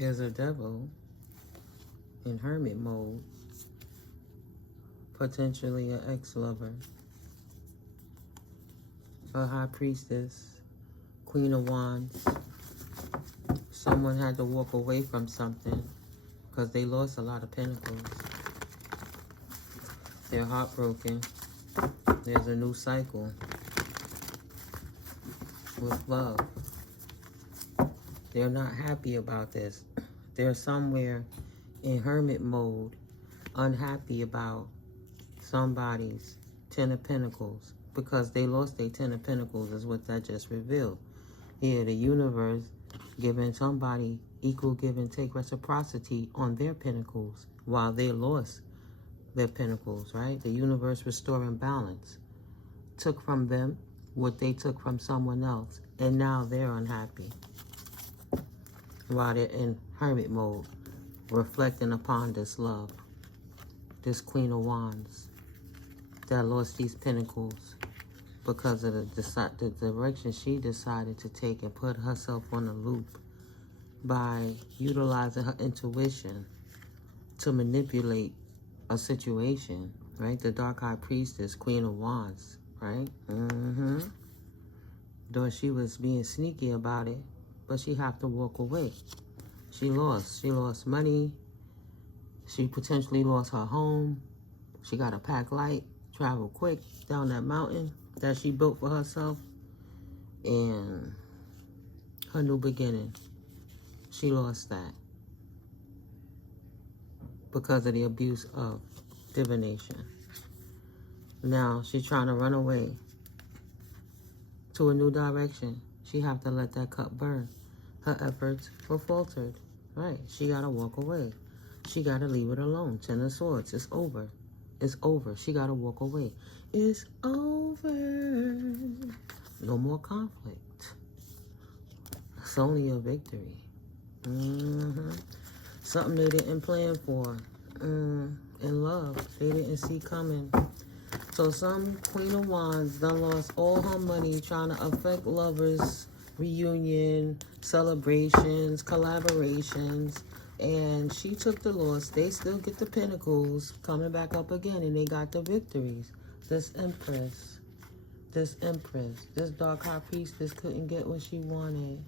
There's a devil in hermit mode, potentially an ex-lover, a high priestess, queen of wands. Someone had to walk away from something because they lost a lot of pentacles. They're heartbroken. There's a new cycle with love. They're not happy about this. They're somewhere in hermit mode, unhappy about somebody's 10 of Pentacles because they lost their 10 of Pentacles is what that just revealed. Here, the universe giving somebody equal give and take reciprocity on their pentacles while they lost their pentacles, right? The universe restoring balance. Took from them what they took from someone else, and now they're unhappy while they're in hermit mode, reflecting upon this love, this Queen of Wands that lost these pentacles because of the direction she decided to take and put herself on a loop by utilizing her intuition to manipulate a situation, right? The Dark High Priestess, Queen of Wands, right? Though she was being sneaky about it, but she have to walk away. She lost money. She potentially lost her home. She got to pack light, travel quick down that mountain that she built for herself. And her new beginning, she lost that because of the abuse of divination. Now she's trying to run away to a new direction. She have to let that cup burn. Her efforts were faltered. Right, she got to walk away. She got to leave it alone. 10 of Swords, it's over. It's over. She got to walk away. It's over. No more conflict. It's only a victory. Something they didn't plan for. In love, they didn't see coming. So some Queen of Wands done lost all her money trying to affect lovers, reunion, celebrations, collaborations, and she took the loss. They still get the pentacles coming back up again, and they got the victories. This Empress, this Dark High Priestess couldn't get what she wanted.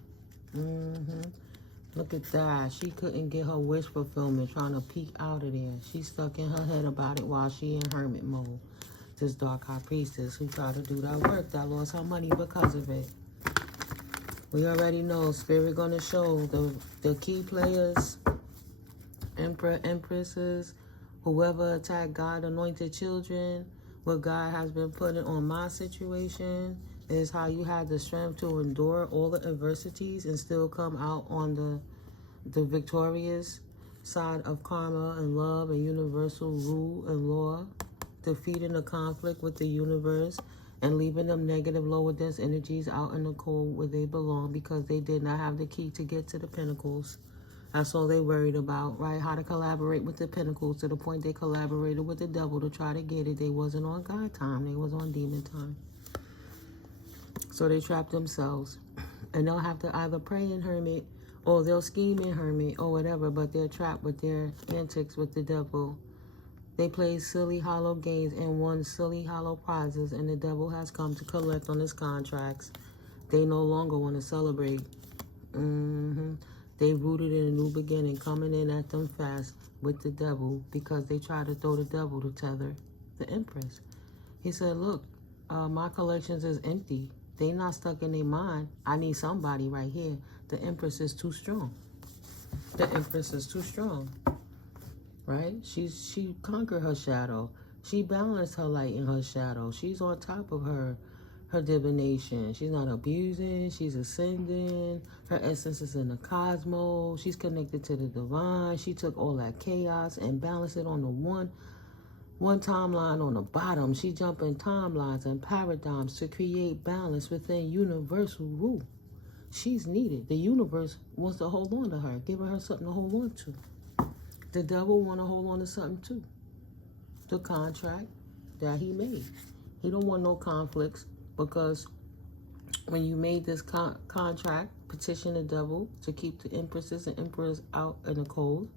Look at that. She couldn't get her wish fulfillment trying to peek out of there. She's stuck in her head about it while she in hermit mode. This Dark High Priestess who tried to do that work that lost her money because of it. We already know Spirit gonna show the key players, Emperor, Empresses, whoever attacked God anointed children. What God has been putting on my situation is how you had the strength to endure all the adversities and still come out on the victorious side of karma and love and universal rule and law, defeating the conflict with the universe and leaving them negative, lower dense energies out in the cold where they belong because they did not have the key to get to the pentacles. That's all they worried about, right? How to collaborate with the pentacles to the point they collaborated with the devil to try to get it. They wasn't on God time. They was on demon time. So they trapped themselves. And they'll have to either pray in hermit or they'll scheme in hermit or whatever, but they're trapped with their antics with the devil. They played silly hollow games and won silly hollow prizes, and the devil has come to collect on his contracts. They no longer want to celebrate. They rooted in a new beginning, coming in at them fast with the devil because they tried to throw the devil to tether the Empress. He said, look, my collections is empty. They not stuck in their mind. I need somebody right here. The Empress is too strong. The Empress is too strong. Right? She conquered her shadow. She balanced her light in her shadow. She's on top of her divination. She's not abusing. She's ascending. Her essence is in the cosmos. She's connected to the divine. She took all that chaos and balanced it on the one timeline on the bottom. She jumping timelines and paradigms to create balance within universal rule. She's needed. The universe wants to hold on to her, giving her something to hold on to. The devil want to hold on to something too. The contract that he made. He don't want no conflicts because when you made this contract, petition the devil to keep the empresses and emperors out in the cold.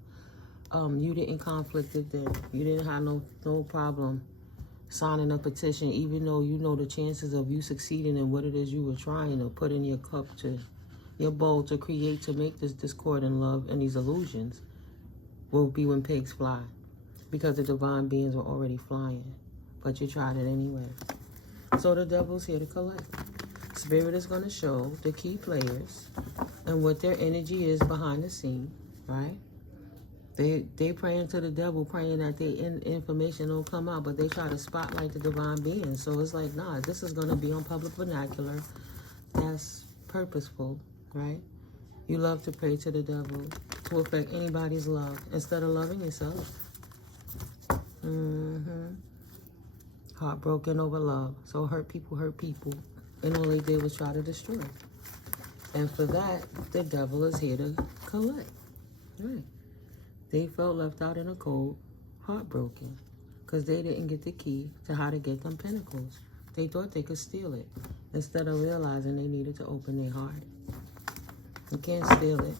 You didn't conflict with them. You didn't have no problem signing a petition, even though you know the chances of you succeeding in what it is you were trying to put in your cup, to your bowl, to create, to make this discord and love and these illusions will be when pigs fly, because the divine beings were already flying, but you tried it anyway. So the devil's here to collect. Spirit is going to show the key players and what their energy is behind the scene, right? They praying to the devil, praying that the information don't come out, but they try to spotlight the divine being. So it's like, nah, this is going to be on public vernacular. That's purposeful, right? You love to pray to the devil to affect anybody's love instead of loving yourself. Heartbroken over love. So hurt people. And all they did was try to destroy. And for that, the devil is here to collect. Right. They felt left out in the cold, heartbroken, because they didn't get the key to how to get them pentacles. They thought they could steal it, instead of realizing they needed to open their heart. You can't steal it.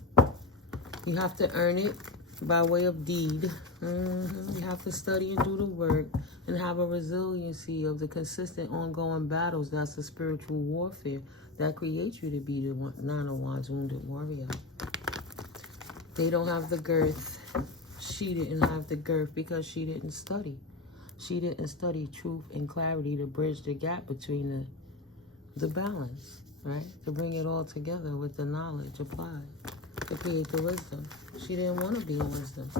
You have to earn it by way of deed. You have to study and do the work and have a resiliency of the consistent ongoing battles. That's the spiritual warfare that creates you to be the Nine of Wands wounded warrior. They don't have the girth. She didn't have the girth because she didn't study. She didn't study truth and clarity to bridge the gap between the balance, right? To bring it all together with the knowledge applied to create the wisdom. She didn't want to be in wisdom.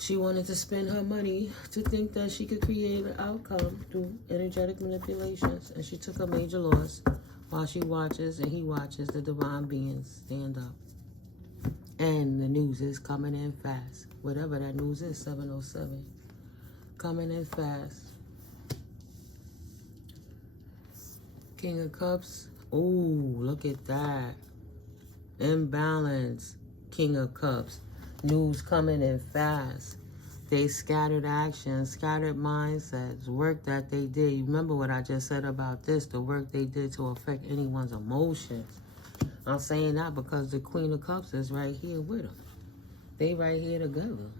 She wanted to spend her money to think that she could create an outcome through energetic manipulations, and she took a major loss while she watches and he watches the divine beings stand up. And the news is coming in fast. Whatever that news is, 707. Coming in fast. King of Cups. Ooh, look at that. Imbalance. King of Cups. News coming in fast. They scattered actions, scattered mindsets, work that they did. You remember what I just said about this, the work they did to affect anyone's emotions. I'm saying that because the Queen of Cups is right here with them. They right here together.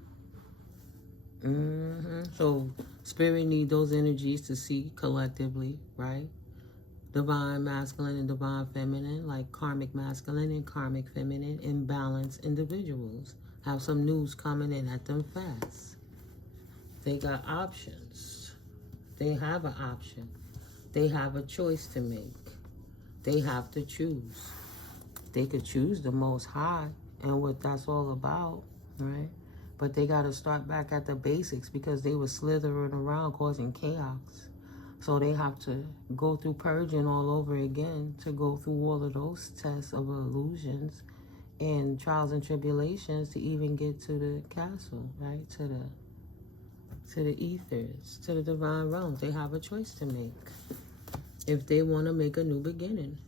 So Spirit need those energies to see collectively, right? Divine masculine and divine feminine, like karmic masculine and karmic feminine, imbalanced individuals. Have some news coming in at them fast. They got options. They have an option. They have a choice to make. They have to choose. They could choose the Most High and what that's all about, right? But they got to start back at the basics because they were slithering around causing chaos. So they have to go through purging all over again to go through all of those tests of illusions and trials and tribulations to even get to the castle, right? To the ethers, to the divine realms. They have a choice to make if they want to make a new beginning.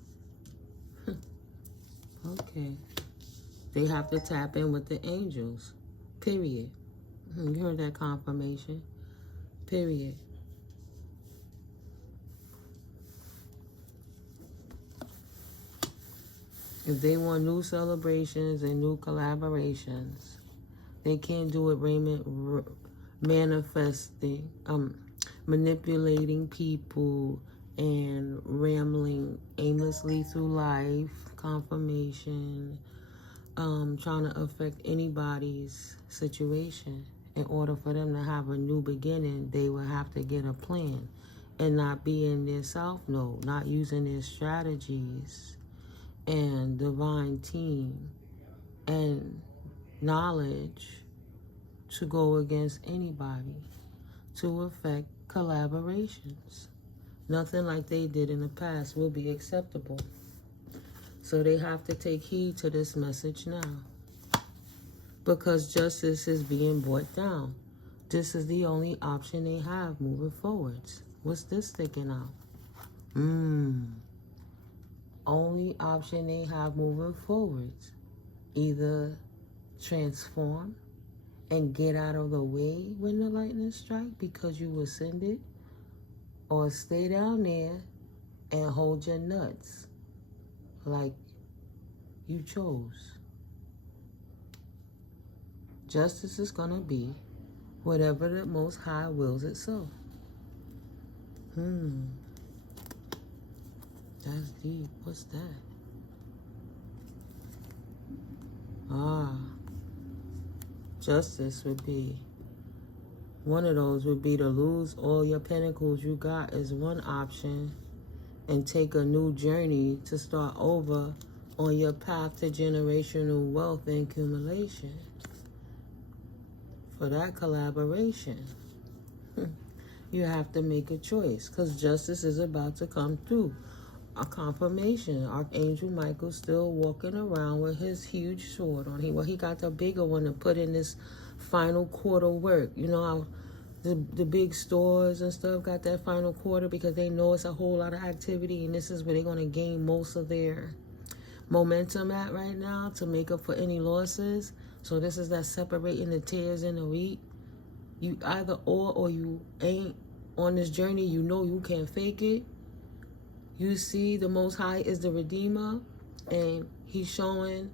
Okay. They have to tap in with the angels. Period. You heard that confirmation. Period. If they want new celebrations and new collaborations, they can't do it manifesting, manipulating people and rambling aimlessly through life, confirmation, trying to affect anybody's situation. In order for them to have a new beginning, they will have to get a plan and not be in their self node, not using their strategies and divine team and knowledge to go against anybody, to affect collaborations. Nothing like they did in the past will be acceptable. So they have to take heed to this message now, because justice is being brought down. This is the only option they have moving forwards. What's this sticking out? Only option they have moving forwards. Either transform and get out of the way when the lightning strike because you ascended, or stay down there and hold your nuts like You chose. Justice is going to be whatever the Most High wills itself. That's deep. What's that? Justice would be, one of those would be to lose all your pentacles you got is one option, and take a new journey to start over on your path to generational wealth and accumulation. For that collaboration, you have to make a choice, because justice is about to come through. A confirmation. Archangel Michael still walking around with his huge sword on. He got the bigger one to put in this final quarter work. You know how the big stores and stuff got that final quarter because they know it's a whole lot of activity, and this is where they're going to gain most of their momentum at right now to make up for any losses. So this is that separating the tares and the wheat. You either or you ain't on this journey. You know you can't fake it. You see, the Most High is the Redeemer, and he's showing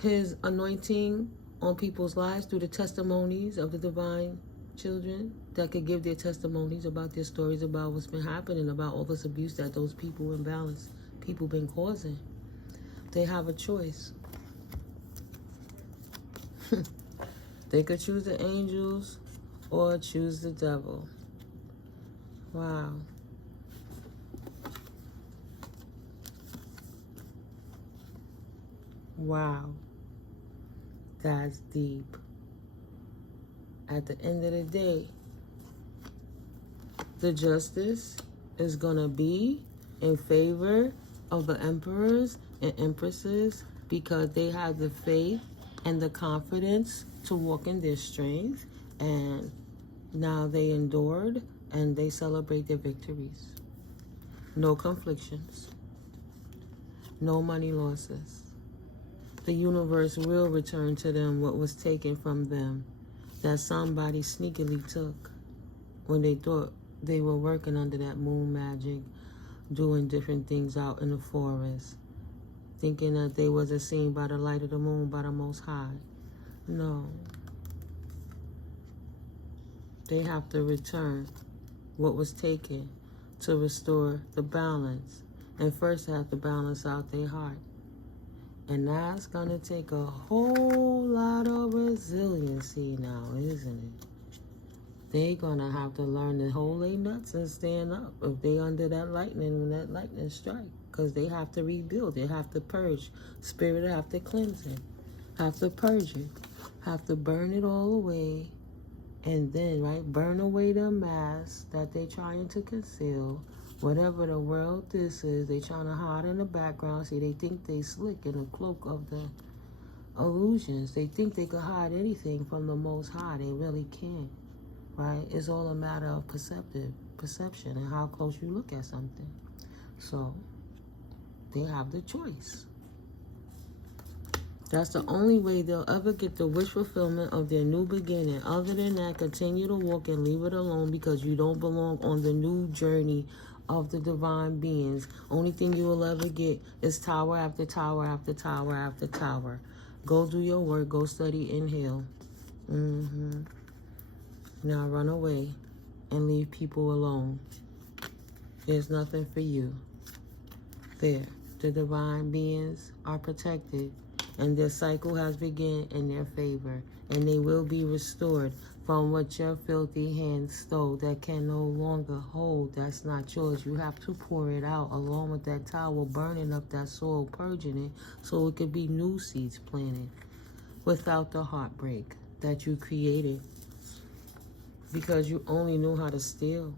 his anointing on people's lives through the testimonies of the divine children that could give their testimonies about their stories about what's been happening, about all this abuse that those people imbalanced people been causing. They have a choice. They could choose the angels or choose the devil. Wow. Wow, that's deep. At the end of the day, the justice is going to be in favor of the emperors and empresses because they have the faith and the confidence to walk in their strength, and now they endured and they celebrate their victories. No conflictions, no money losses. The universe will return to them what was taken from them that somebody sneakily took when they thought they were working under that moon magic, doing different things out in the forest, thinking that they wasn't seen by the light of the moon by the Most High. No. They have to return what was taken to restore the balance. And first they have to balance out their heart. And that's going to take a whole lot of resiliency now, isn't it? They're going to have to learn to hold their nuts and stand up if they under that lightning when that lightning strike. Because they have to rebuild. They have to purge. Spirit have to cleanse it. Have to purge it. Have to burn it all away. And then, right, burn away the mask that they're trying to conceal. Whatever the world this is, they trying to hide in the background. See, they think they slick in the cloak of the illusions. They think they could hide anything from the Most High. They really can't, right? It's all a matter of perception and how close you look at something. So, they have the choice. That's the only way they'll ever get the wish fulfillment of their new beginning. Other than that, continue to walk and leave it alone because you don't belong on the new journey of the divine beings. Only thing you will ever get is tower after tower after tower after tower. Go do your work. Go study. Inhale. Now run away and leave people alone. There's nothing for you. There. The divine beings are protected, and their cycle has begun in their favor, and they will be restored from what your filthy hands stole that can no longer hold. That's not yours. You have to pour it out along with that towel, burning up that soil, purging it, so it could be new seeds planted without the heartbreak that you created because you only knew how to steal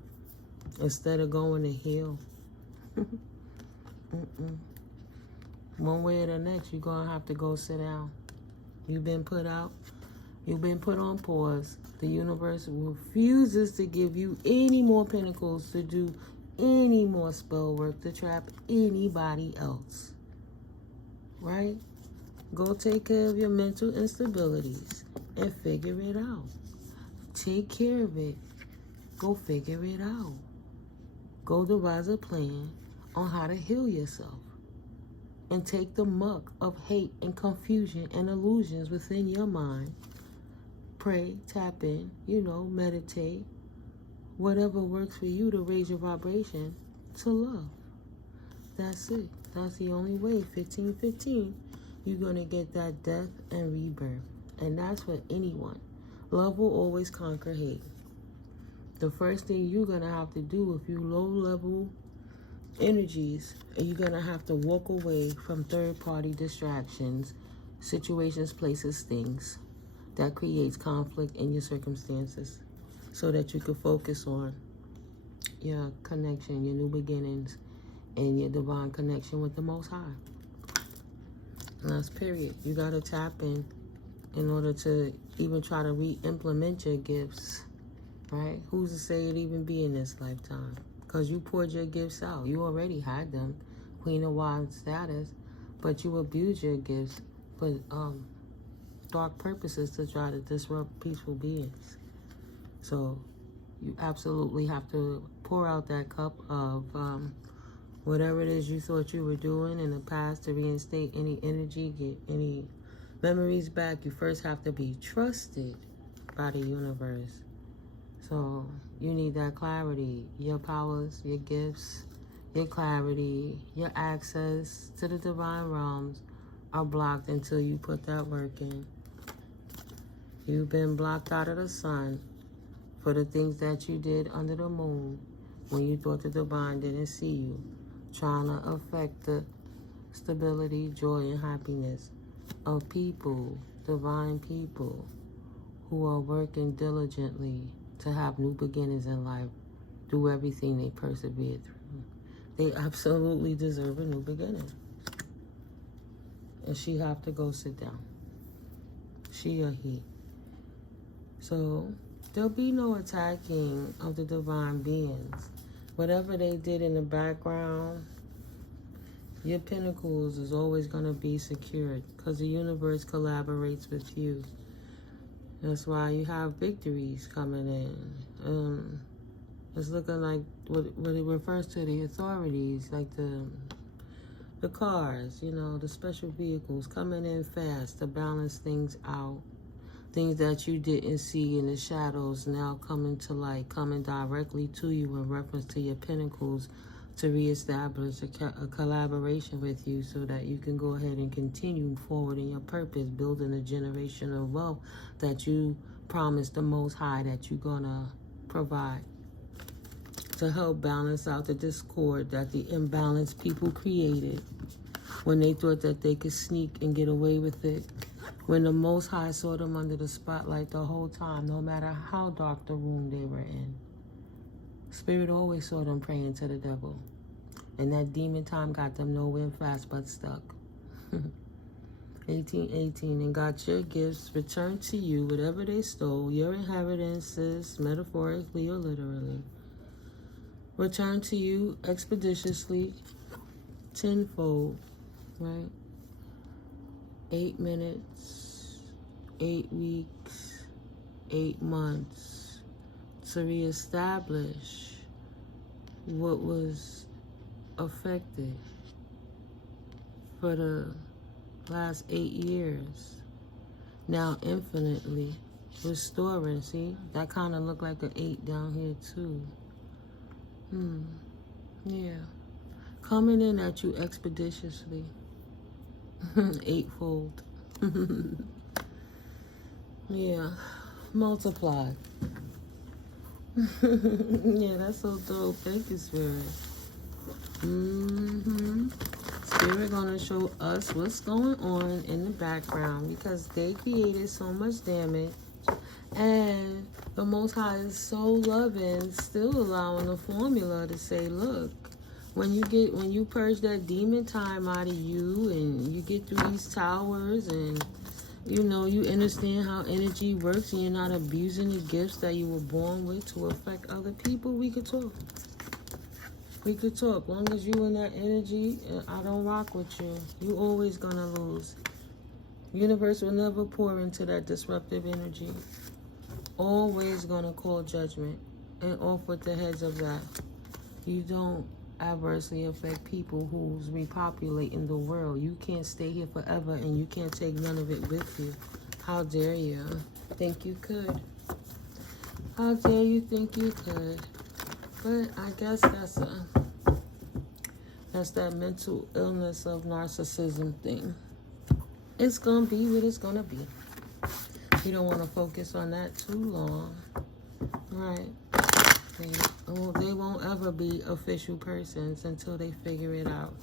instead of going to heal. One way or the next, you're going to have to go sit down. You've been put out. You've been put on pause. The universe refuses to give you any more pentacles to do any more spell work to trap anybody else. Right? Go take care of your mental instabilities and figure it out. Take care of it. Go figure it out. Go devise a plan on how to heal yourself. and take the muck of hate and confusion and illusions within your mind. Pray, tap in, meditate. Whatever works for you to raise your vibration to love. That's it. That's the only way. 1515, you're going to get that death and rebirth. And that's for anyone. Love will always conquer hate. The first thing you're going to have to do if you low-level energies, you're going to have to walk away from third-party distractions, situations, places, things that creates conflict in your circumstances so that you can focus on your connection, your new beginnings, and your divine connection with the Most High. And that's period. You got to tap in order to even try to re-implement your gifts, right? Who's to say it even be in this lifetime? Because you poured your gifts out. You already had them, Queen of Wands status, but you abused your gifts for dark purposes to try to disrupt peaceful beings. So you absolutely have to pour out that cup of whatever it is you thought you were doing in the past to reinstate any energy, get any memories back. You first have to be trusted by the universe. So you need that clarity, your powers, your gifts, your clarity, your access to the divine realms are blocked until you put that work in. You've been blocked out of the sun for the things that you did under the moon when you thought the divine didn't see you, trying to affect the stability, joy, and happiness of people, divine people, who are working diligently to have new beginnings in life, do everything they persevered through. They absolutely deserve a new beginning. And she have to go sit down. She or he. So there'll be no attacking of the divine beings. Whatever they did in the background, your pinnacles is always going to be secured because the universe collaborates with you. That's why you have victories coming in. It's looking like what it refers to the authorities, like the cars, the special vehicles coming in fast to balance things out. Things that you didn't see in the shadows now coming to light, coming directly to you in reference to your pinnacles to reestablish a collaboration with you so that you can go ahead and continue forward in your purpose, building a generation of wealth that you promised the Most High that you're going to provide to help balance out the discord that the imbalanced people created when they thought that they could sneak and get away with it. When the Most High saw them under the spotlight the whole time, no matter how dark the room they were in. Spirit always saw them praying to the devil. And that demon time got them nowhere fast but stuck. 1818, and got your gifts returned to you, whatever they stole, your inheritances, metaphorically or literally. Returned to you expeditiously, tenfold, right? 8 minutes, 8 weeks, 8 months to reestablish what was affected for the last 8 years. Now infinitely restoring. See, that kind of looked like an 8 down here too. Yeah. Coming in at you expeditiously. 8-fold. Yeah. Multiply. Yeah, that's so dope. Thank you, Spirit. Spirit gonna show us what's going on in the background because they created so much damage, and the Most High is so loving, still allowing the formula to say, look, when you purge that demon time out of you and you get through these towers and you understand how energy works and you're not abusing the gifts that you were born with to affect other people, we could talk. We could talk. Long as you in that energy, I don't rock with you. You always gonna lose. Universe will never pour into that disruptive energy. Always gonna call judgment and off with the heads of that. You don't adversely affect people who's repopulating the world. You can't stay here forever, and you can't take none of it with you. How dare you think you could? How dare you think you could? But I guess that's that mental illness of narcissism thing. It's gonna be what it's gonna be. You don't want to focus on that too long, right? They won't ever be official persons until they figure it out.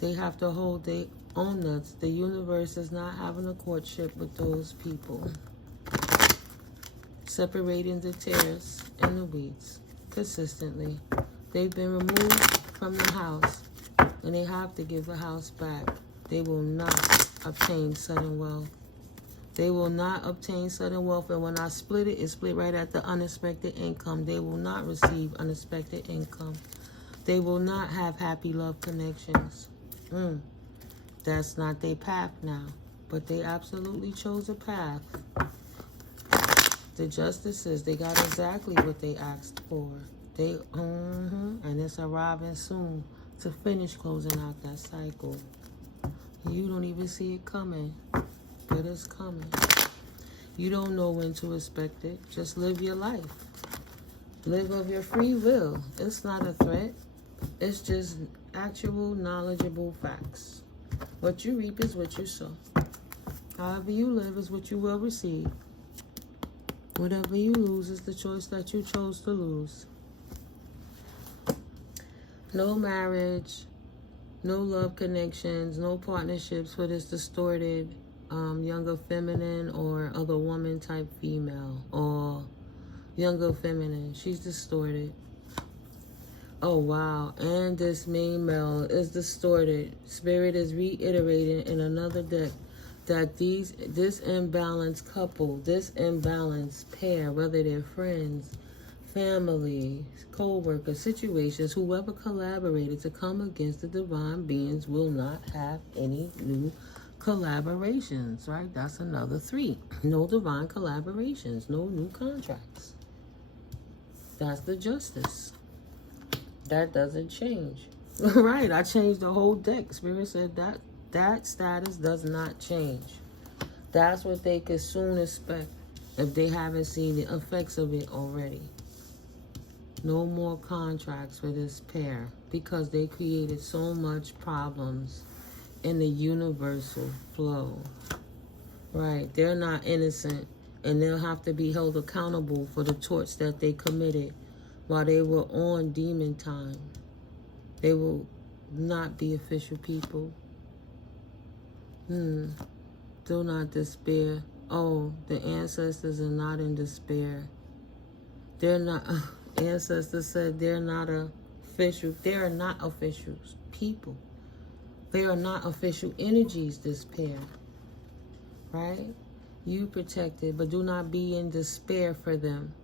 They have to hold their own nuts. The universe is not having a courtship with those people. Separating the tares and the weeds consistently. They've been removed from the house, and they have to give the house back. They will not obtain sudden wealth. They will not obtain sudden wealth, and when I split it, it's split right at the unexpected income. They will not receive unexpected income. They will not have happy love connections. That's not their path now, but they absolutely chose a path. The justices, they got exactly what they asked for. And it's arriving soon to finish closing out that cycle. You don't even see it coming, but it's coming. You don't know when to expect it. Just live your life. Live of your free will. It's not a threat. It's just actual, knowledgeable facts. What you reap is what you sow. However you live is what you will receive. Whatever you lose is the choice that you chose to lose. No marriage, no love connections, no partnerships for this distorted younger feminine or other woman type female, or younger feminine. She's distorted. Oh wow, and this main male is distorted. Spirit is reiterating in another deck that this imbalanced couple, this imbalanced pair, whether they're friends, family, co-workers, situations, whoever collaborated to come against the divine beings will not have any new collaborations, right? That's another 3. No divine collaborations, no new contracts. That's the justice. That doesn't change. Right, I changed the whole deck. Spirit said that status does not change. That's what they could soon expect if they haven't seen the effects of it already. No more contracts for this pair because they created so much problems in the universal flow. Right, they're not innocent, and they'll have to be held accountable for the torts that they committed while they were on demon time. They will not be official people. Do not despair. Oh, the ancestors are not in despair. They're not, ancestors said they're not official. They are not official people. They are not official energies, this pair. Right? You protected, but do not be in despair for them.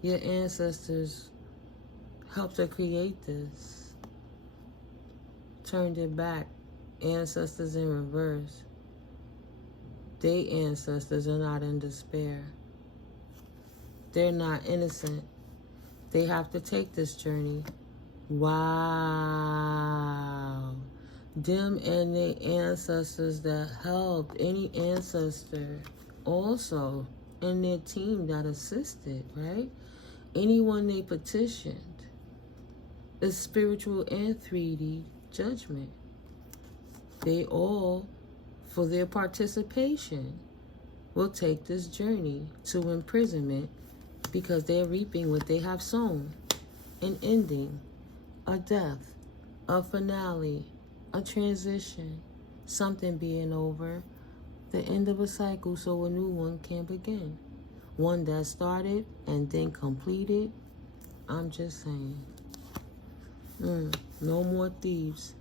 Your ancestors helped to create this. Turned it back. Ancestors in reverse. They ancestors are not in despair. They're not innocent. They have to take this journey. Wow. Them and their ancestors that helped, any ancestor also, and their team that assisted, right? Anyone they petitioned is spiritual and 3D judgment. They all, for their participation, will take this journey to imprisonment because they're reaping what they have sown. An ending, a death, a finale, a transition, something being over, the end of a cycle so a new one can begin. One that started and then completed. I'm just saying. No more thieves.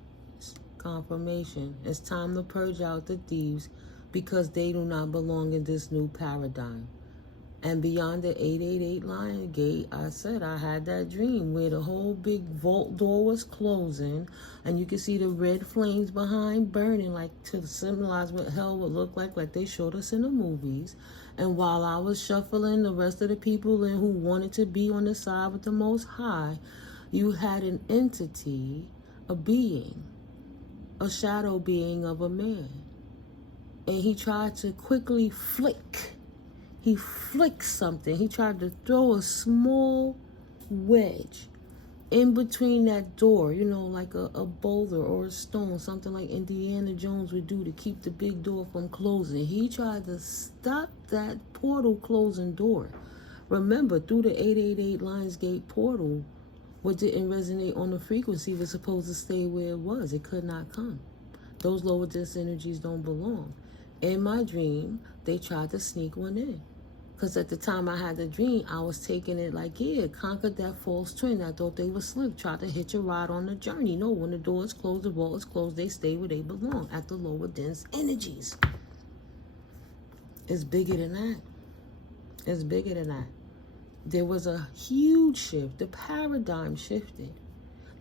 Confirmation. It's time to purge out the thieves because they do not belong in this new paradigm. And beyond the 888 Lion Gate, I said I had that dream where the whole big vault door was closing and you could see the red flames behind burning, like to symbolize what hell would look like they showed us in the movies. And while I was shuffling the rest of the people in who wanted to be on the side with the Most High, You had an entity, a being, a shadow being of a man. And he tried to quickly flick. He flicked something. He tried to throw a small wedge in between that door, you know, like a boulder or a stone, something like Indiana Jones would do to keep the big door from closing. He tried to stop that portal closing door. Remember, through the 888 Lionsgate portal, what didn't resonate on the frequency was supposed to stay where it was. It could not come. Those lower dense energies don't belong. In my dream, they tried to sneak one in. Because at the time I had the dream, I was taking it like, yeah, conquered that false twin. I thought they were slick. Tried to hitch a ride on the journey. No, when the door is closed, the vault is closed, they stay where they belong, at the lower dense energies. It's bigger than that. It's bigger than that. There was a huge shift. The paradigm shifted.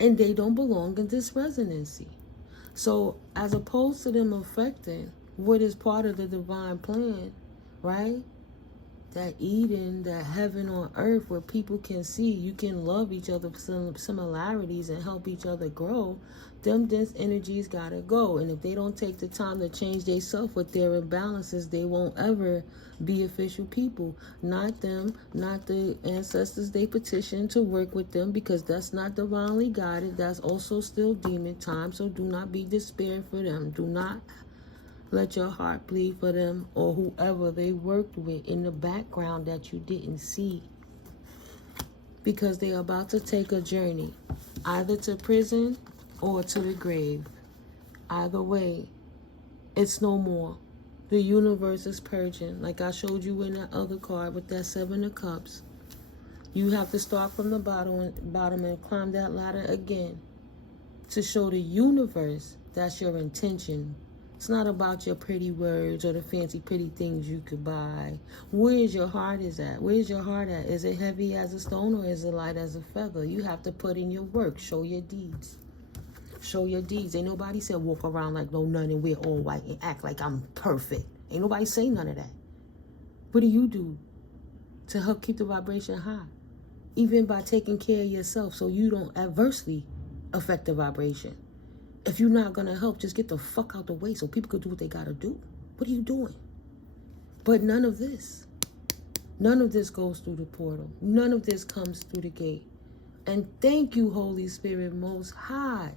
And they don't belong in this resonancy. So as opposed to them affecting what is part of the divine plan, right? That Eden, that heaven on earth where people can see, you can love each other for similarities and help each other grow, them dense energies gotta go. And if they don't take the time to change themselves with their imbalances, they won't ever be official people. Not them, not the ancestors they petition to work with them, because that's not divinely guided. That's also still demon time. So do not be despairing for them. Do not let your heart bleed for them or whoever they worked with in the background that you didn't see. Because they're about to take a journey, either to prison or to the grave. Either way, it's no more. The universe is purging. Like I showed you in that other card with that 7 of Cups. You have to start from the bottom and climb that ladder again to show the universe that's your intention. It's not about your pretty words or the fancy pretty things you could buy. Where's your heart is at? Where's your heart at? Is it heavy as a stone or is it light as a feather? You have to put in your work. Show your deeds. Show your deeds. Ain't nobody said walk around like no none and wear all white and act like I'm perfect. Ain't nobody say none of that. What do you do to help keep the vibration high? Even by taking care of yourself so you don't adversely affect the vibration. If you're not going to help, just get the fuck out the way so people can do what they got to do. What are you doing? But none of this goes through the portal. None of this comes through the gate. And thank you, Holy Spirit Most High.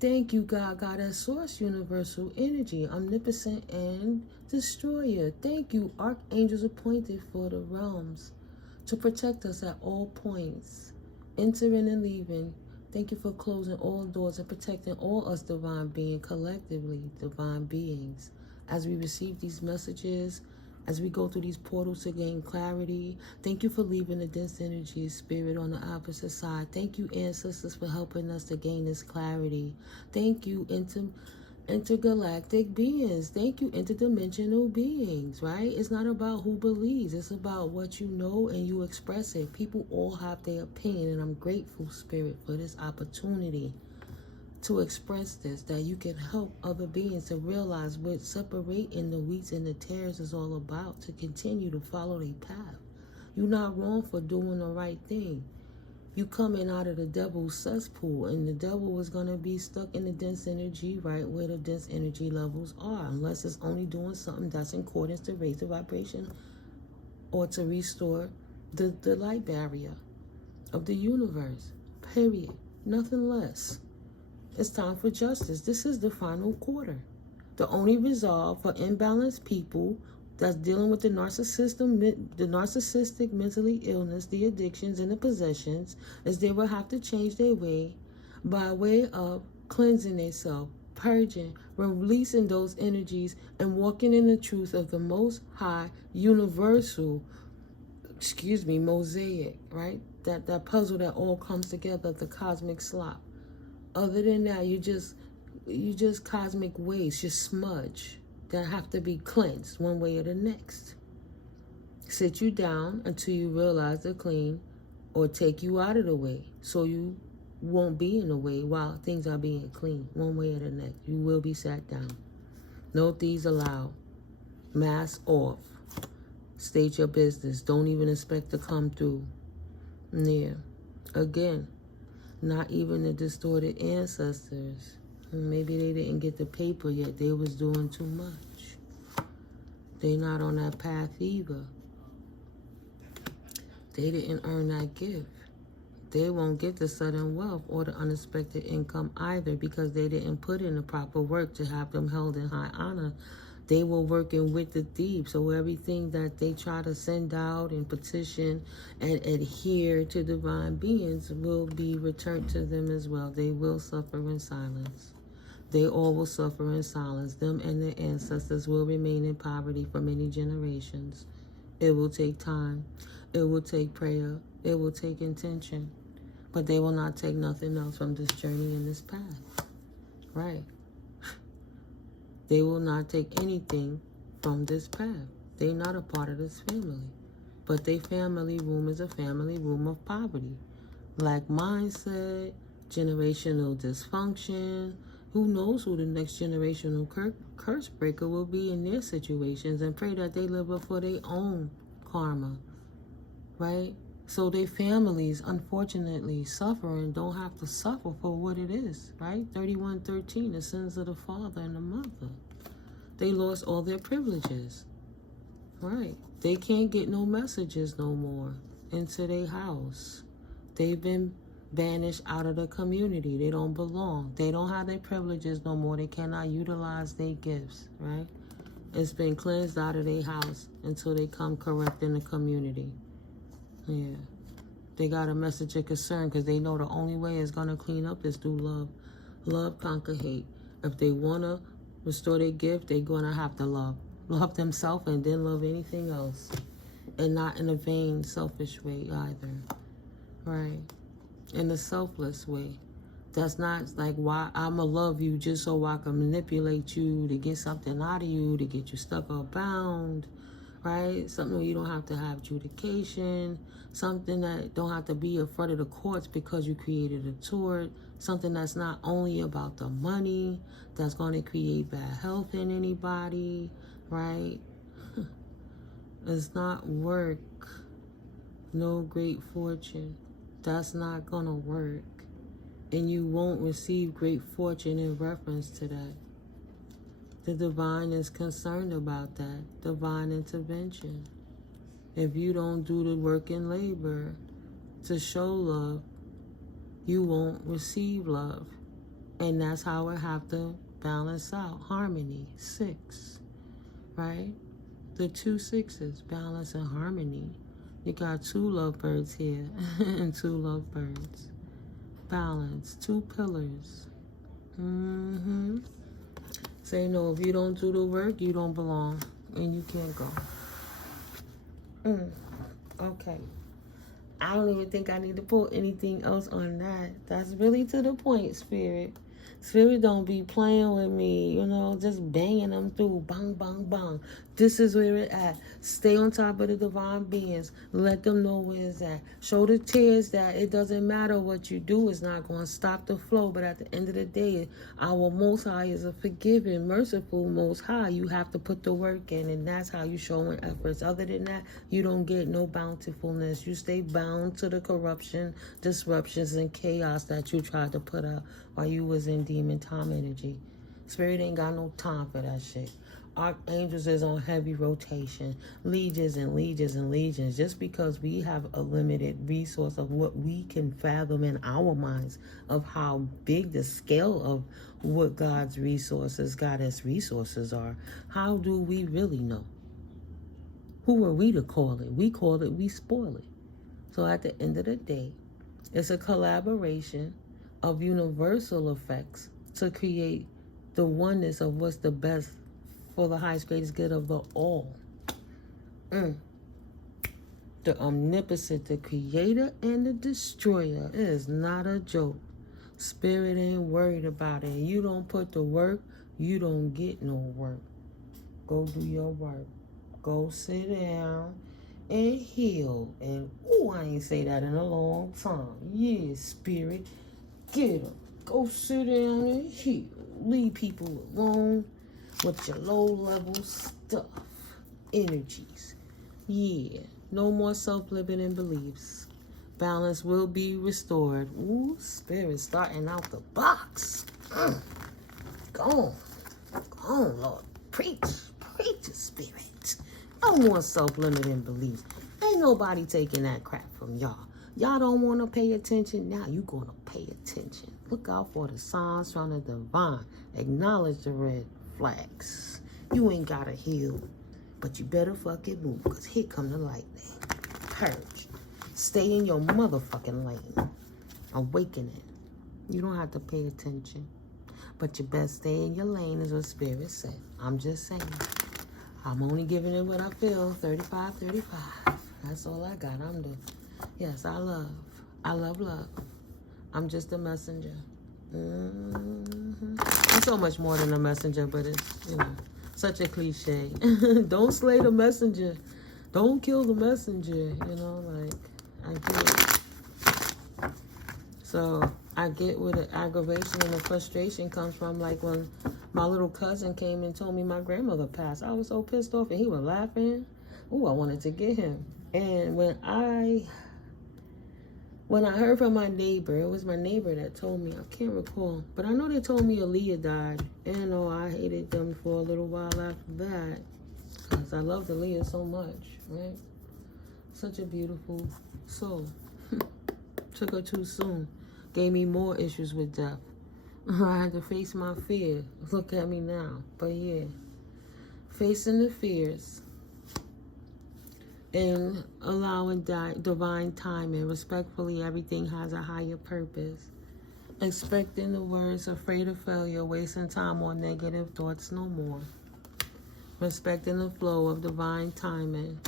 Thank you, God, Goddess, Source, Universal Energy, Omnipotent and Destroyer. Thank you, Archangels appointed for the realms to protect us at all points, entering and leaving. Thank you for closing all doors and protecting all us divine beings, collectively divine beings. As we receive these messages, as we go through these portals to gain clarity, thank you for leaving the dense energy spirit on the opposite side. Thank you, ancestors, for helping us to gain this clarity. Thank you, intergalactic beings. Thank you, interdimensional beings, right? It's not about who believes. It's about what you know and you express it. People all have their opinion, and I'm grateful, Spirit, for this opportunity to express this, that you can help other beings to realize what separating the wheats and the tares is all about, to continue to follow their path. You're not wrong for doing the right thing. You coming out of the devil's cesspool, and the devil is going to be stuck in the dense energy right where the dense energy levels are, unless it's only doing something that's in accordance to raise the vibration or to restore the light barrier of the universe, period. Nothing less. It's time for justice. This is the final quarter. The only resolve for imbalanced people that's dealing with the narcissistic mentally illness, the addictions, and the possessions, is they will have to change their way by way of cleansing themselves, purging, releasing those energies, and walking in the truth of the Most High Universal, mosaic, right? That puzzle that all comes together, the cosmic slop. Other than that, you just cosmic waste, just smudge that have to be cleansed one way or the next. Sit you down until you realize they're clean, or take you out of the way so you won't be in the way while things are being clean, one way or the next. You will be sat down. No thieves allowed. Mask off. State your business. Don't even expect to come through. Yeah. Again, Not even the distorted ancestors. Maybe they didn't get the paper yet. They was doing too much. They not on that path either. They didn't earn that gift. They won't get the sudden wealth or the unexpected income either because they didn't put in the proper work to have them held in high honor. They were working with the thieves, so everything that they try to send out and petition and adhere to divine beings will be returned to them as well. They will suffer in silence. They all will suffer in silence. Them and their ancestors will remain in poverty for many generations. It will take time. It will take prayer. It will take intention. But they will not take nothing else from this journey and this path. Right. They will not take anything from this path. They're not a part of this family. But their family room is a family room of poverty. Lack mindset, generational dysfunction. Who knows who the next generational curse breaker will be in their situations, and pray that they live up for their own karma. Right? So their families, unfortunately, suffering, don't have to suffer for what it is, right? 31:13, the sins of the father and the mother. They lost all their privileges, right? They can't get no messages no more into their house. They've been banished out of the community. They don't belong. They don't have their privileges no more. They cannot utilize their gifts, right? It's been cleansed out of their house until they come correct in the community. Yeah, they got a message of concern because they know the only way it's going to clean up is through love. Love conquer hate. If they want to restore their gift, they're going to have to love. Love themselves and then love anything else. And not in a vain, selfish way either. Right? In a selfless way. That's not like, why I'ma love you just so I can manipulate you to get something out of you, to get you stuck or bound. Right? Something where you don't have to have adjudication. Something that don't have to be in front of the courts because you created a tort. Something that's not only about the money, that's going to create bad health in anybody. Right? It's not work. No great fortune. That's not going to work. And you won't receive great fortune in reference to that. The divine is concerned about that. Divine intervention. If you don't do the work and labor to show love, you won't receive love. And that's how it have to balance out. Harmony, 6. Right? The 2 6s, balance and harmony. You got 2 lovebirds here and 2 lovebirds. Balance, 2 pillars. Say no, if you don't do the work, you don't belong. And you can't go. Okay. I don't even think I need to put anything else on that. That's really to the point, Spirit. Spirit don't be playing with me, you know, just banging them through. Bang, bang, bang. This is where it at. Stay on top of the divine beings. Let them know where it's at. Show the tears that it doesn't matter what you do. It's not going to stop the flow. But at the end of the day, our Most High is a forgiving, merciful Most High. You have to put the work in, and that's how you show efforts. Other than that, you don't get no bountifulness. You stay bound to the corruption, disruptions, and chaos that you tried to put out while you was in demon time energy. Spirit ain't got no time for that shit. Archangels is on heavy rotation. Legions and legions and legions. Just because we have a limited resource of what we can fathom in our minds of how big the scale of what God's resources, Goddess resources are, how do we really know? Who are we to call it? We call it, we spoil it. So at the end of the day, it's a collaboration of universal effects to create the oneness of what's the best for the highest, greatest good of the all. The omnipotent, the creator and the destroyer. It is not a joke. Spirit ain't worried about it. You don't put the work, you don't get no work. Go do your work. Go sit down and heal. And, I ain't say that in a long time. Yeah, Spirit. Get them. Go sit down and heal. Leave people alone with your low-level stuff. Energies. Yeah. No more self-limiting beliefs. Balance will be restored. Ooh, Spirit starting out the box. Go on, Lord. Preach to Spirit. No more self-limiting beliefs. Ain't nobody taking that crap from y'all. Y'all don't want to pay attention. Now you going to pay attention. Look out for the signs from the divine. Acknowledge the red flags. You ain't got to heal, but you better fucking move, because here come the lightning. Purge. Stay in your motherfucking lane. Awaken it. You don't have to pay attention, but you best stay in your lane, is what Spirit said. I'm just saying. I'm only giving it what I feel. 35. That's all I got. I'm the... Yes, I love love. I'm just a messenger. I'm so much more than a messenger, but it's, you know, such a cliche. Don't slay the messenger. Don't kill the messenger. You know, like, I get it. So I get where the aggravation and the frustration comes from. Like when my little cousin came and told me my grandmother passed, I was so pissed off, and he was laughing. Ooh, I wanted to get him. And when I heard from my neighbor, it was my neighbor that told me, I can't recall, but I know they told me Aaliyah died. And I hated them for a little while after that, because I loved Aaliyah so much, right? Such a beautiful soul. Took her too soon. Gave me more issues with death. I had to face my fear. Look at me now. But yeah, facing the fears and allowing divine timing. Respectfully, everything has a higher purpose. Expecting the words, afraid of failure, wasting time on negative thoughts no more. Respecting the flow of divine timing.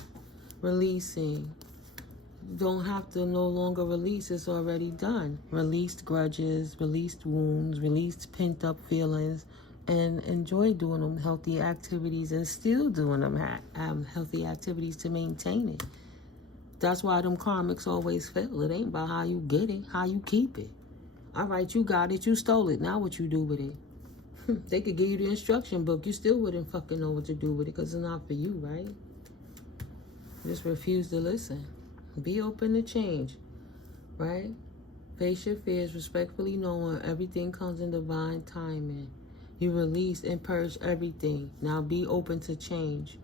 Releasing. Don't have to no longer release, it's already done. Released grudges, released wounds, released pent up feelings, and enjoy doing them healthy activities, and still doing them healthy activities to maintain it. That's why them karmics always fail. It ain't about how you get it, how you keep it. All right, you got it, you stole it. Now what you do with it? They could give you the instruction book. You still wouldn't fucking know what to do with it, because it's not for you, right? Just refuse to listen. Be open to change, right? Face your fears, respectfully knowing everything comes in divine timing. You release and purge everything. Now be open to change.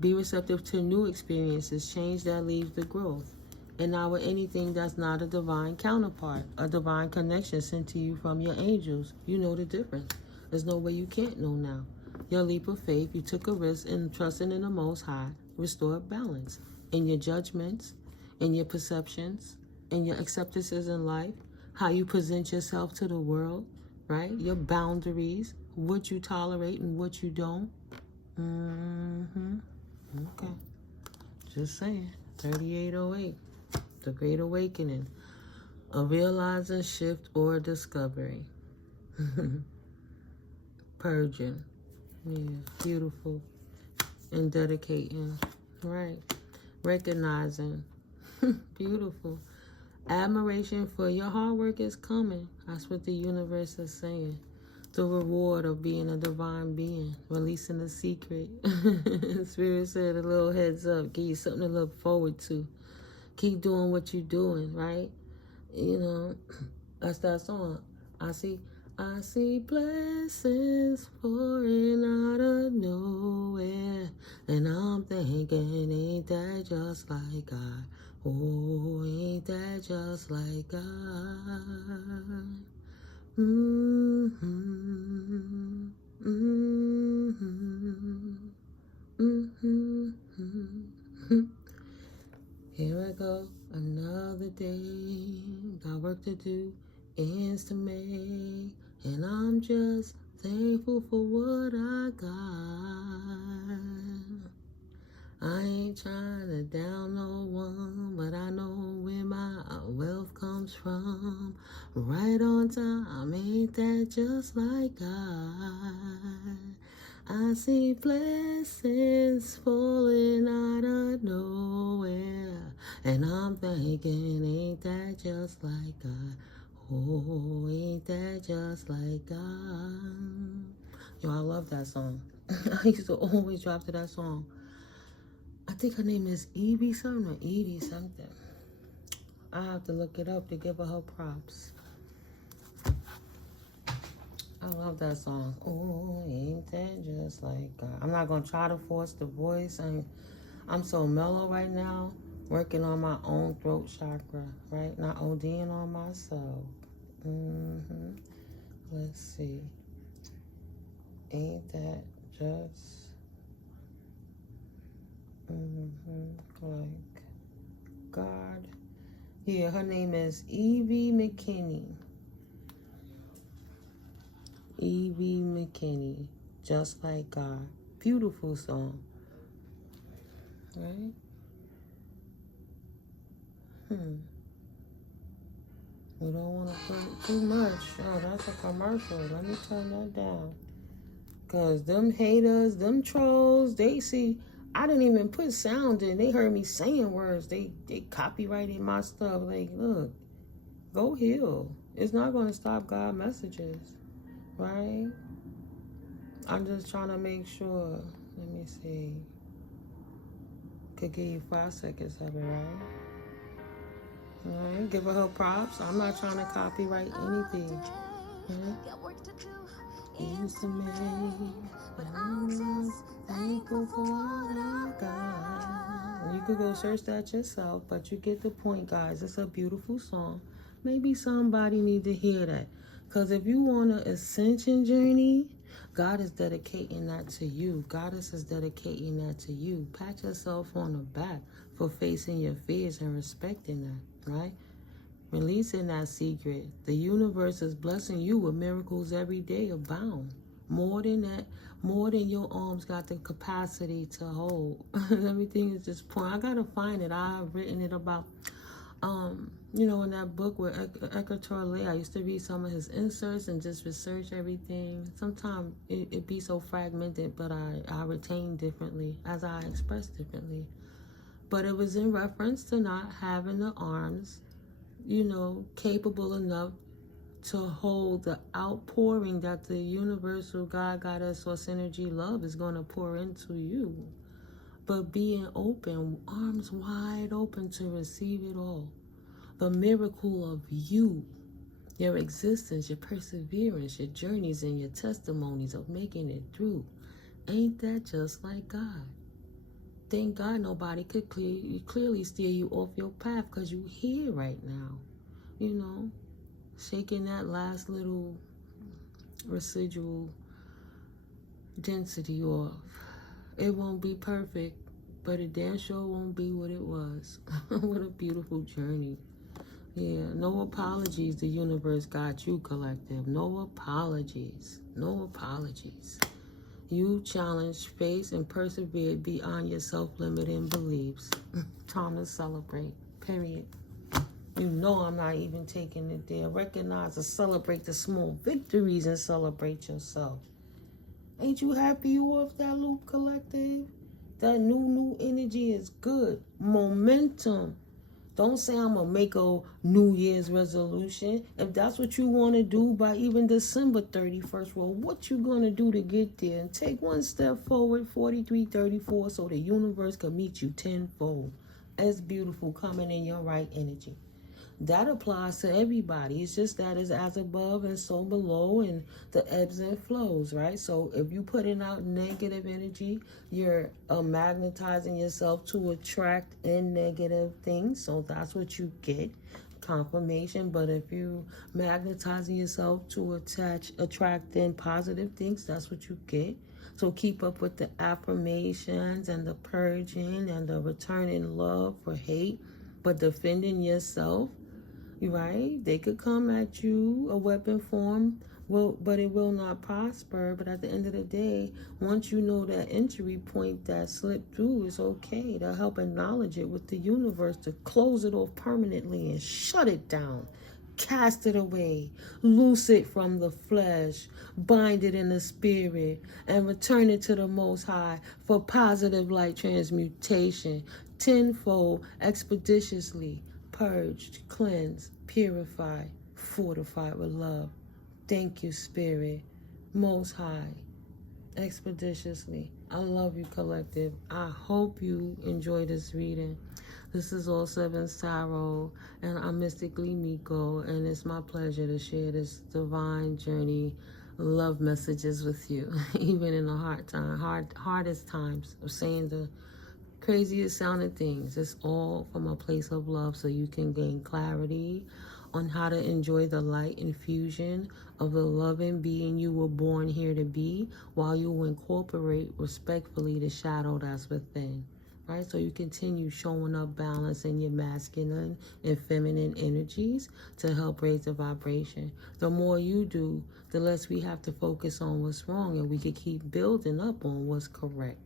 Be receptive to new experiences. Change that leads to growth. And now with anything that's not a divine counterpart, a divine connection sent to you from your angels, you know the difference. There's no way you can't know now. Your leap of faith, you took a risk in trusting in the Most High, restored balance in your judgments, in your perceptions, in your acceptances in life, how you present yourself to the world, right? Your boundaries, what you tolerate and what you don't. Okay. Just saying. 3808. The Great Awakening. A realizing shift or discovery. Purging. Yeah, beautiful. And dedicating. Right. Recognizing. Beautiful. Admiration for your hard work is coming. That's what the universe is saying. The reward of being a divine being. Releasing the secret. Spirit said a little heads up. Give you something to look forward to. Keep doing what you're doing, right? You know, that's that song. I see blessings pouring out of nowhere. And I'm thinking, ain't that just like God? Oh, ain't that just like God? Here I go, another day. Got work to do, ends to make, and I'm just thankful for what I got. I ain't trying to down no one, but I know where my wealth comes from. Right on time, ain't that just like God? I see blessings falling out of nowhere, and I'm thinking, ain't that just like God? Oh, ain't that just like God? Yo, I love that song. I used to always drop to that song. I think her name is Evie something or Edie something. I have to look it up to give her props. I love that song. Oh, ain't that just like God? I'm not going to try to force the voice. I'm so mellow right now, working on my own throat chakra, right? Not ODing on myself. Let's see. Ain't that just like God? Yeah, her name is Evie McKinney. Evie McKinney, Just Like God. Beautiful song. Right? We don't want to put too much. Oh, that's a commercial. Let me turn that down. Because them haters, them trolls, they see, I didn't even put sound in. They heard me saying words. They copyrighted my stuff. Like, look, go heal. It's not going to stop God messages. Right? I'm just trying to make sure. Let me see. Could give you 5 seconds of it, right? Alright, give her props. I'm not trying to copyright anything. Used to me, but I'm just thankful for what I got. You could go search that yourself, but you get the point, guys. It's a beautiful song. Maybe somebody need to hear that. Because if you want an ascension journey, God is dedicating that to you. Goddess is dedicating that to you. Pat yourself on the back for facing your fears and respecting that, right? Releasing that secret. The universe is blessing you with miracles every day abound. More than that, more than your arms got the capacity to hold. Everything is just point. I gotta find it. I've written it about, you know, in that book with Eckhart Tolle. I used to read some of his inserts and just research everything. Sometimes it be so fragmented, but I retain differently as I express differently. But it was in reference to not having the arms, you know, capable enough to hold the outpouring that the universal God, Goddess, Source Energy, Love is going to pour into you. But being open, arms wide open to receive it all. The miracle of you, your existence, your perseverance, your journeys, and your testimonies of making it through. Ain't that just like God? Thank God nobody could clearly steer you off your path because you're here right now. You know, shaking that last little residual density off. It won't be perfect, but it damn sure won't be what it was. What a beautiful journey. Yeah, no apologies. The universe got you, collective. No apologies. No apologies. You challenged, faced, and persevered beyond your self-limiting beliefs. Time to celebrate. Period. You know I'm not even taking it there. Recognize and celebrate the small victories and celebrate yourself. Ain't you happy you off that loop, collective? That new energy is good. Momentum. Don't say I'm going to make a New Year's resolution. If that's what you want to do by even December 31st, well, what you going to do to get there? And take one step forward, 4334, so the universe can meet you tenfold. That's beautiful, coming in your right energy. That applies to everybody. It's just that it's as above and so below, and the ebbs and flows, right? So if you putting out negative energy, you're magnetizing yourself to attract in negative things. So that's what you get, confirmation. But if you magnetizing yourself to attract in positive things, that's what you get. So keep up with the affirmations and the purging and the returning love for hate, but defending yourself. Right? They could come at you, a weapon form, but it will not prosper. But at the end of the day, once you know that entry point that slipped through, it's okay to help acknowledge it with the universe to close it off permanently and shut it down. Cast it away, loose it from the flesh, bind it in the spirit, and return it to the Most High for positive light transmutation, tenfold, expeditiously. Purged, cleansed, purified, fortified with love. Thank you, Spirit. Most High, expeditiously. I love you, collective. I hope you enjoy this reading. This is All Sevens Tarot, and I'm Mystically Miko, and it's my pleasure to share this divine journey, love messages with you, even in the hardest times of saying the craziest sounding things. It's all from a place of love, so you can gain clarity on how to enjoy the light infusion of the loving being you were born here to be, while you incorporate respectfully the shadow that's within. Right, so you continue showing up balance in your masculine and feminine energies to help raise the vibration. The more you do, the less we have to focus on what's wrong, and we can keep building up on what's correct.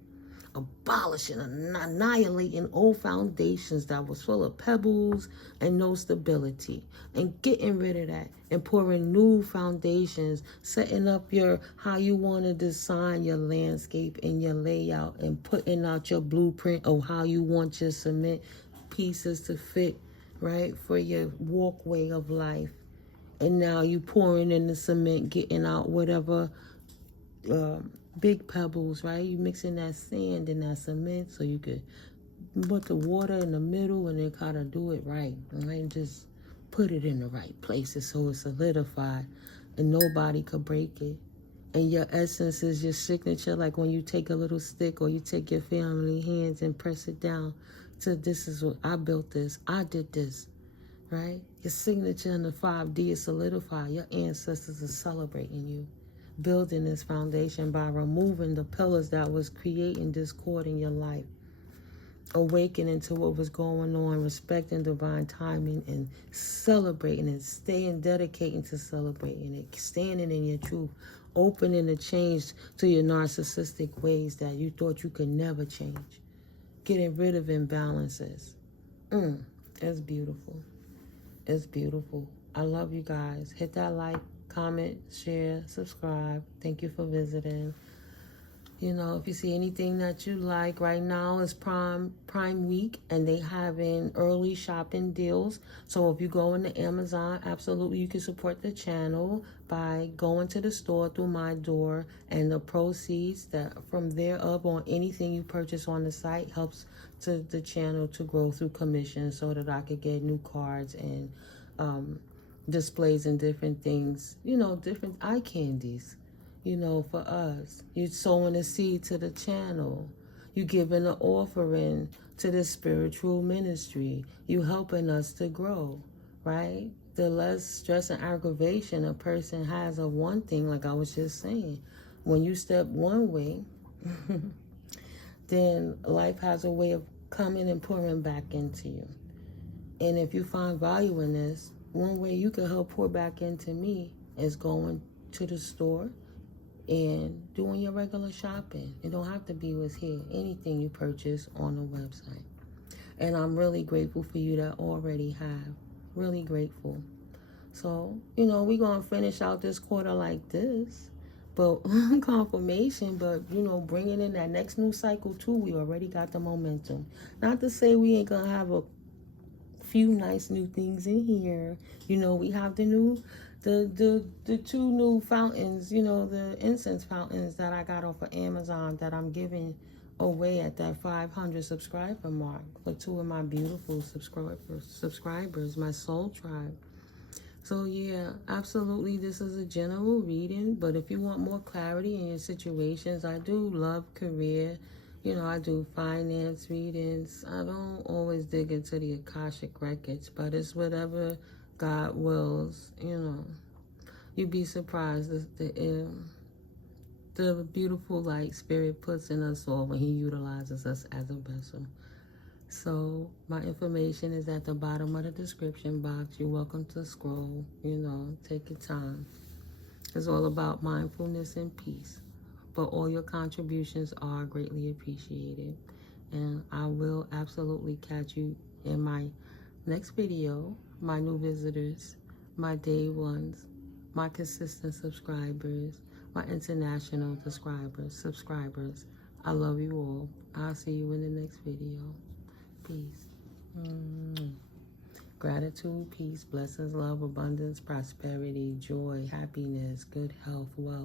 Abolishing and annihilating old foundations that was full of pebbles and no stability, and getting rid of that and pouring new foundations, setting up your how you want to design your landscape and your layout, and putting out your blueprint of how you want your cement pieces to fit, right, for your walkway of life. And now you pouring in the cement, getting out whatever big pebbles, right? You mixing that sand and that cement so you could put the water in the middle and then kind of do it right, right? Just put it in the right places so it's solidified and nobody could break it. And your essence is your signature, like when you take a little stick or you take your family hands and press it down to, this is what I built, this, I did this, right? Your signature in the 5D is solidified. Your ancestors are celebrating you, building this foundation by removing the pillars that was creating discord in your life, awakening to what was going on, respecting divine timing, and celebrating it, staying dedicating to celebrating it, standing in your truth, opening the change to your narcissistic ways that you thought you could never change, getting rid of imbalances. It's beautiful. It's beautiful. I love you guys. Hit that like, comment, share, subscribe. Thank you for visiting. You know, if you see anything that you like, right now is Prime Week, and they having early shopping deals. So if you go into Amazon, absolutely you can support the channel by going to the store through my door, and the proceeds that from thereof on anything you purchase on the site helps to the channel to grow through commission, so that I could get new cards and displays and different things, you know, different eye candies. You know, for us, you sowing a seed to the channel, you giving an offering to the spiritual ministry, you helping us to grow, right? The less stress and aggravation a person has of one thing, like I was just saying, when you step one way, then life has a way of coming and pouring back into you. And if you find value in this, one way you can help pour back into me is going to the store and doing your regular shopping. It don't have to be what's here. Anything you purchase on the website. And I'm really grateful for you that already have. Really grateful. So, you know, we're going to finish out this quarter like this. But confirmation, but, you know, bringing in that next new cycle too. We already got the momentum. Not to say we ain't going to have a few nice new things in here. You know, we have the new... The two new fountains, you know, the incense fountains that I got off of Amazon that I'm giving away at that 500 subscriber mark for two of my beautiful subscribers, my soul tribe. So yeah, absolutely, this is a general reading, but if you want more clarity in your situations, I do love career. You know, I do finance readings. I don't always dig into the Akashic records, but it's whatever God wills, you know. You'd be surprised the beautiful light Spirit puts in us all when He utilizes us as a vessel. So my information is at the bottom of the description box. You're welcome to scroll, you know, take your time. It's all about mindfulness and peace. But all your contributions are greatly appreciated. And I will absolutely catch you in my next video. My new visitors, my day ones, my consistent subscribers, my international subscribers. I love you all. I'll see you in the next video. Peace. Gratitude, peace, blessings, love, abundance, prosperity, joy, happiness, good health, wealth.